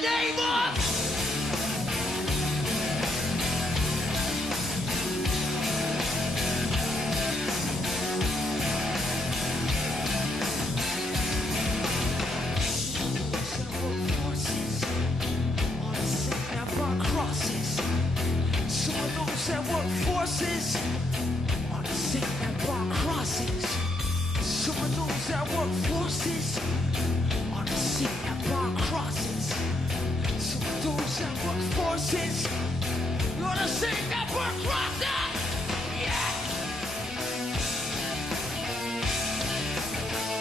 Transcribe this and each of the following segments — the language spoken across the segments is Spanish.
name of. That work forces on the sick and burn crosses. Some of those that work forces on the sick and burn crosses. Some of those that work forces on the sick and burn crosses. Yeah.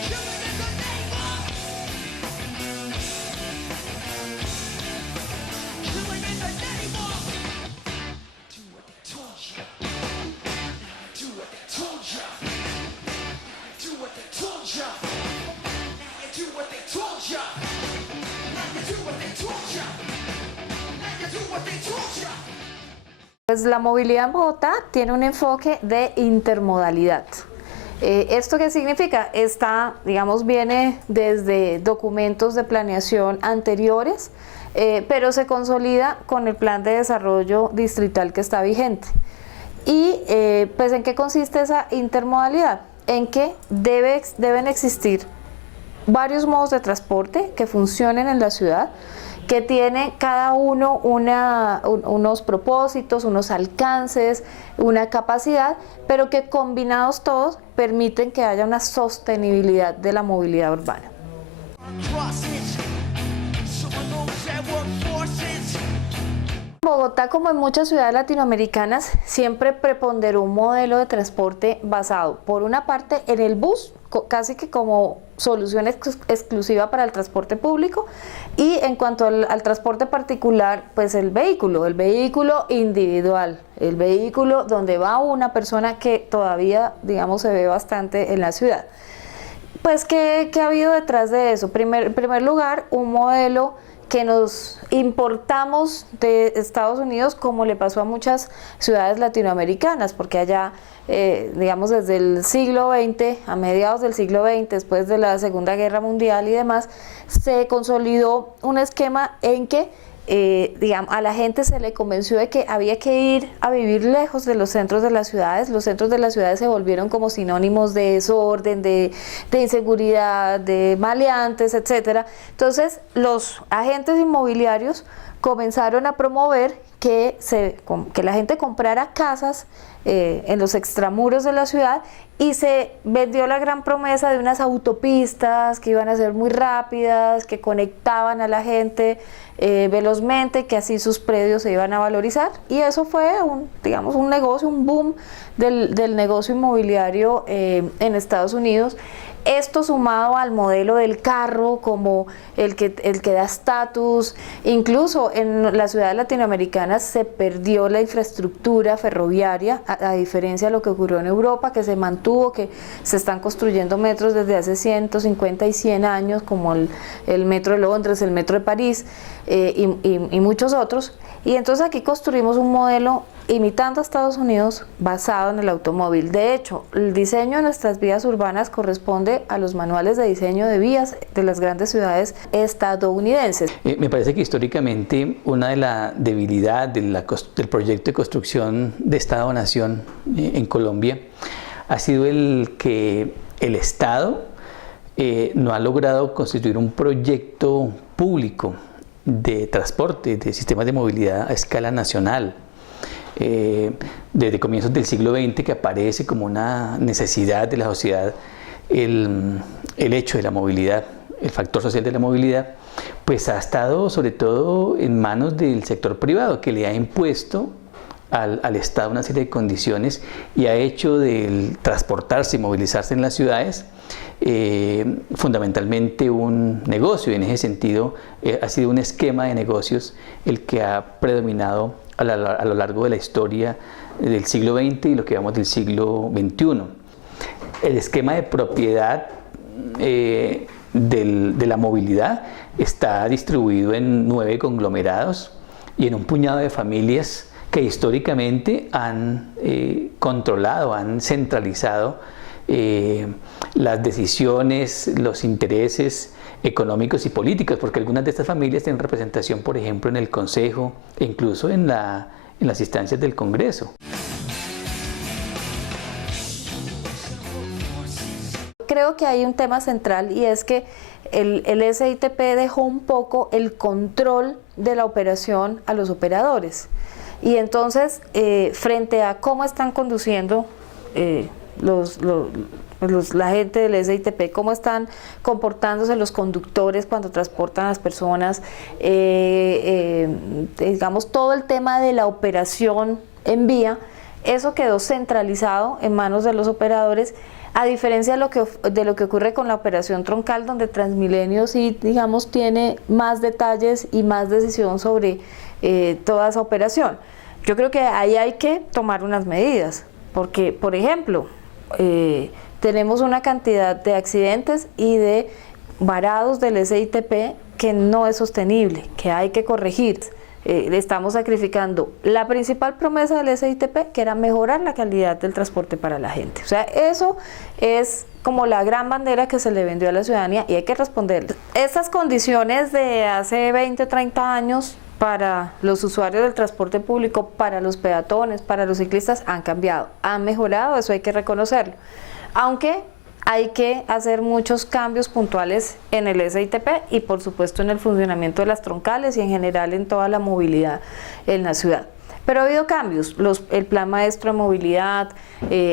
Killing in the name of. Killing in the name of. Pues la movilidad en Bogotá tiene un enfoque de intermodalidad. ¿Esto qué significa? Viene desde documentos de planeación anteriores, pero se consolida con el plan de desarrollo distrital que está vigente. Y pues ¿en qué consiste esa intermodalidad? En que deben existir varios modos de transporte que funcionen en la ciudad, que tiene cada uno unos propósitos, unos alcances, una capacidad, pero que combinados todos permiten que haya una sostenibilidad de la movilidad urbana. Bogotá, como en muchas ciudades latinoamericanas, siempre preponderó un modelo de transporte basado, por una parte, en el bus, casi que como solución exclusiva para el transporte público, y en cuanto al transporte particular, pues el vehículo individual, el vehículo donde va una persona que todavía, digamos, se ve bastante en la ciudad. Pues, ¿qué ha habido detrás de eso? En primer lugar, un modelo que nos importamos de Estados Unidos, como le pasó a muchas ciudades latinoamericanas, porque allá, digamos, desde el siglo XX, a mediados del siglo XX, después de la Segunda Guerra Mundial y demás, se consolidó un esquema en que a la gente se le convenció de que había que ir a vivir lejos de los centros de las ciudades. Los centros de las ciudades se volvieron como sinónimos de desorden, de inseguridad, de maleantes, etc. Entonces, los agentes inmobiliarios comenzaron a promover que la gente comprara casas en los extramuros de la ciudad, y se vendió la gran promesa de unas autopistas que iban a ser muy rápidas, que conectaban a la gente velozmente, que así sus predios se iban a valorizar, y eso fue un negocio, un boom del negocio inmobiliario en Estados Unidos. Esto sumado al modelo del carro como el que da estatus. Incluso en las ciudades latinoamericanas se perdió la infraestructura ferroviaria, a diferencia de lo que ocurrió en Europa, que se mantuvo, que se están construyendo metros desde hace 150 y 100 años, como el metro de Londres, el metro de París y muchos otros. Y entonces aquí construimos un modelo imitando a Estados Unidos, basado en el automóvil. De hecho, el diseño de nuestras vías urbanas corresponde a los manuales de diseño de vías de las grandes ciudades estadounidenses. Me parece que históricamente una de las debilidades del proyecto de construcción de Estado-Nación en Colombia ha sido el que el Estado no ha logrado constituir un proyecto público de transporte, de sistemas de movilidad a escala nacional. Desde comienzos del siglo XX, que aparece como una necesidad de la sociedad el hecho de la movilidad, el factor social de la movilidad, pues ha estado sobre todo en manos del sector privado, que le ha impuesto al Estado una serie de condiciones y ha hecho del transportarse y movilizarse en las ciudades fundamentalmente un negocio, y en ese sentido ha sido un esquema de negocios el que ha predominado a lo largo de la historia del siglo XX y lo que llamamos del siglo XXI. El esquema de propiedad de la movilidad está distribuido en 9 conglomerados y en un puñado de familias que históricamente han controlado, han centralizado las decisiones, los intereses económicos y políticos, porque algunas de estas familias tienen representación, por ejemplo, en el Consejo e incluso en las instancias del Congreso. Creo que hay un tema central y es que el SITP dejó un poco el control de la operación a los operadores. Y entonces, frente a cómo están conduciendo la gente del SITP, cómo están comportándose los conductores cuando transportan a las personas, digamos, todo el tema de la operación en vía, eso quedó centralizado en manos de los operadores, a diferencia de lo que ocurre con la operación troncal, donde Transmilenio sí, digamos, tiene más detalles y más decisión sobre toda esa operación. Yo creo que ahí hay que tomar unas medidas, porque, por ejemplo, tenemos una cantidad de accidentes y de varados del SITP que no es sostenible, que hay que corregir. Le estamos sacrificando la principal promesa del SITP, que era mejorar la calidad del transporte para la gente. O sea, eso es como la gran bandera que se le vendió a la ciudadanía y hay que responder. Estas condiciones de hace 20 o 30 años para los usuarios del transporte público, para los peatones, para los ciclistas, han cambiado, han mejorado, eso hay que reconocerlo. Aunque hay que hacer muchos cambios puntuales en el SITP y por supuesto en el funcionamiento de las troncales y en general en toda la movilidad en la ciudad. Pero ha habido cambios, el plan maestro de movilidad,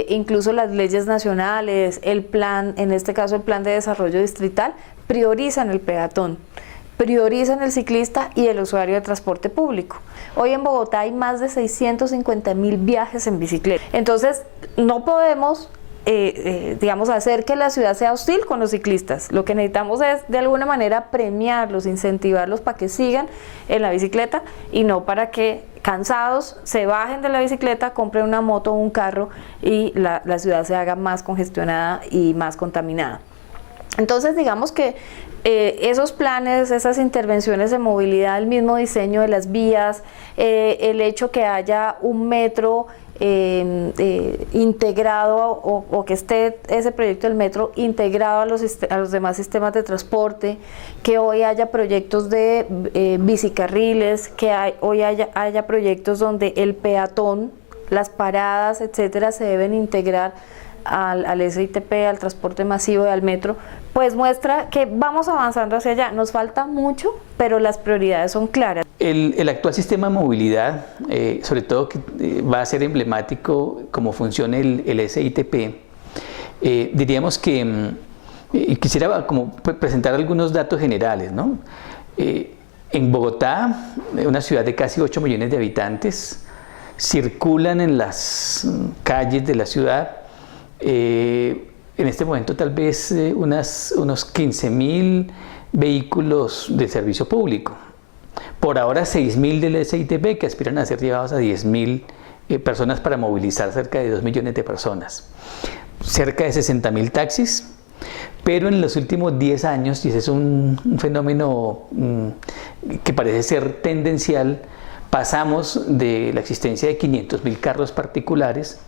incluso las leyes nacionales, el plan, en este caso el plan de desarrollo distrital, priorizan el peatón, priorizan el ciclista y el usuario de transporte público. Hoy en Bogotá hay más de 650.000 viajes en bicicleta. Entonces no podemos digamos, hacer que la ciudad sea hostil con los ciclistas. Lo que necesitamos es de alguna manera premiarlos, incentivarlos para que sigan en la bicicleta y no para que cansados se bajen de la bicicleta, compren una moto o un carro y la ciudad se haga más congestionada y más contaminada. Entonces digamos que esos planes, esas intervenciones de movilidad, el mismo diseño de las vías, el hecho que haya un metro integrado o que esté ese proyecto del metro integrado a los demás sistemas de transporte, que hoy haya proyectos de bicicarriles, que hoy haya proyectos donde el peatón, las paradas, etcétera, se deben integrar al SITP, al transporte masivo y al metro, pues muestra que vamos avanzando hacia allá. Nos falta mucho, pero las prioridades son claras. El actual sistema de movilidad, sobre todo que va a ser emblemático como funciona el SITP, diríamos que, quisiera como presentar algunos datos generales, ¿no? En Bogotá, una ciudad de casi 8 millones de habitantes, circulan en las calles de la ciudad en este momento tal vez unos 15.000 vehículos de servicio público. Por ahora 6.000 del SITP que aspiran a ser llevados a 10.000 personas para movilizar cerca de 2 millones de personas. Cerca de 60.000 taxis, pero en los últimos 10 años, y ese es un fenómeno que parece ser tendencial, pasamos de la existencia de 500.000 carros particulares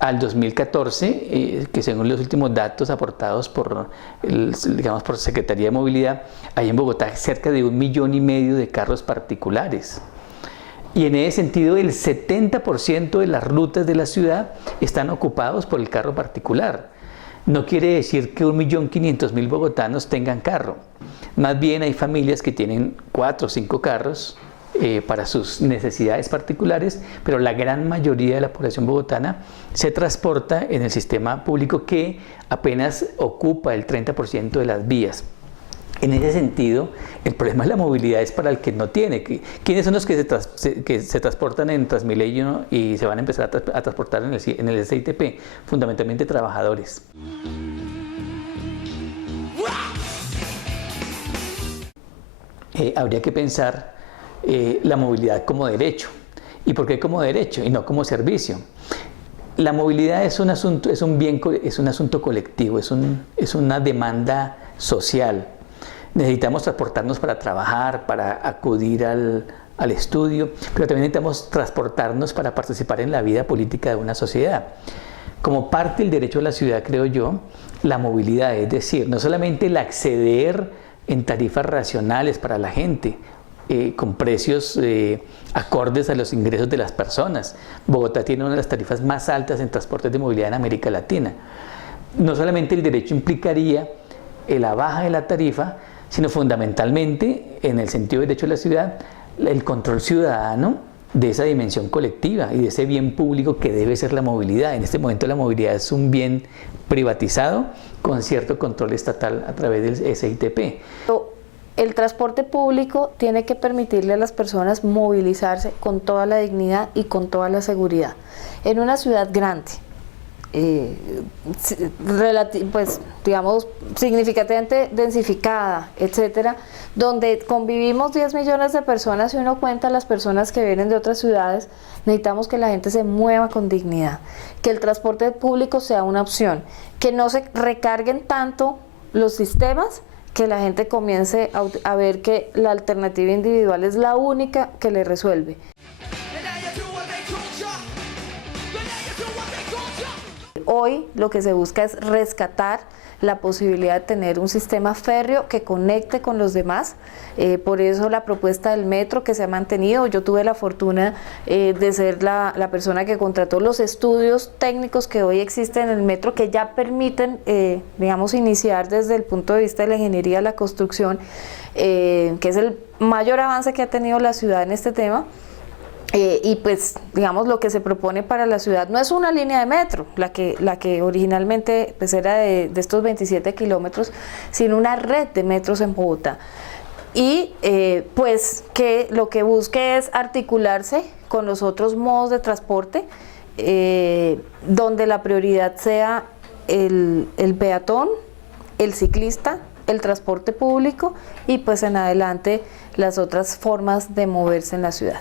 al 2014, que según los últimos datos aportados por Secretaría de Movilidad, hay en Bogotá cerca de 1,5 millones de carros particulares. Y en ese sentido, el 70% de las rutas de la ciudad están ocupados por el carro particular. No quiere decir que 1.500.000 bogotanos tengan carro. Más bien hay familias que tienen 4 o 5 carros para sus necesidades particulares, pero la gran mayoría de la población bogotana se transporta en el sistema público que apenas ocupa el 30% de las vías. En ese sentido, el problema de la movilidad es para el que no tiene. ¿Quiénes son los que se transportan en Transmilenio y se van a empezar a transportar en el SITP? Fundamentalmente trabajadores. Habría que pensar la movilidad como derecho. ¿Y por qué como derecho y no como servicio? La movilidad es un asunto, es un asunto colectivo, es una demanda social. Necesitamos transportarnos para trabajar, para acudir al estudio, pero también necesitamos transportarnos para participar en la vida política de una sociedad. Como parte del derecho de la ciudad, creo yo, la movilidad, es decir, no solamente el acceder en tarifas racionales para la gente, con precios acordes a los ingresos de las personas. Bogotá tiene una de las tarifas más altas en transportes de movilidad en América Latina. No solamente el derecho implicaría la baja de la tarifa, sino fundamentalmente, en el sentido de derecho de la ciudad, el control ciudadano de esa dimensión colectiva y de ese bien público que debe ser la movilidad. En este momento la movilidad es un bien privatizado con cierto control estatal a través del SITP. El transporte público tiene que permitirle a las personas movilizarse con toda la dignidad y con toda la seguridad. En una ciudad grande, pues digamos significativamente densificada, etcétera, donde convivimos 10 millones de personas y uno cuenta las personas que vienen de otras ciudades, necesitamos que la gente se mueva con dignidad, que el transporte público sea una opción, que no se recarguen tanto los sistemas, que la gente comience a ver que la alternativa individual es la única que le resuelve. Hoy lo que se busca es rescatar la posibilidad de tener un sistema férreo que conecte con los demás, por eso la propuesta del metro que se ha mantenido. Yo tuve la fortuna de ser la persona que contrató los estudios técnicos que hoy existen en el metro, que ya permiten, digamos, iniciar desde el punto de vista de la ingeniería, la construcción, que es el mayor avance que ha tenido la ciudad en este tema. Y pues digamos lo que se propone para la ciudad no es una línea de metro, la que originalmente pues era de estos 27 kilómetros, sino una red de metros en Bogotá. Y pues que lo que busque es articularse con los otros modos de transporte, donde la prioridad sea el peatón, el ciclista, el transporte público y pues en adelante las otras formas de moverse en la ciudad.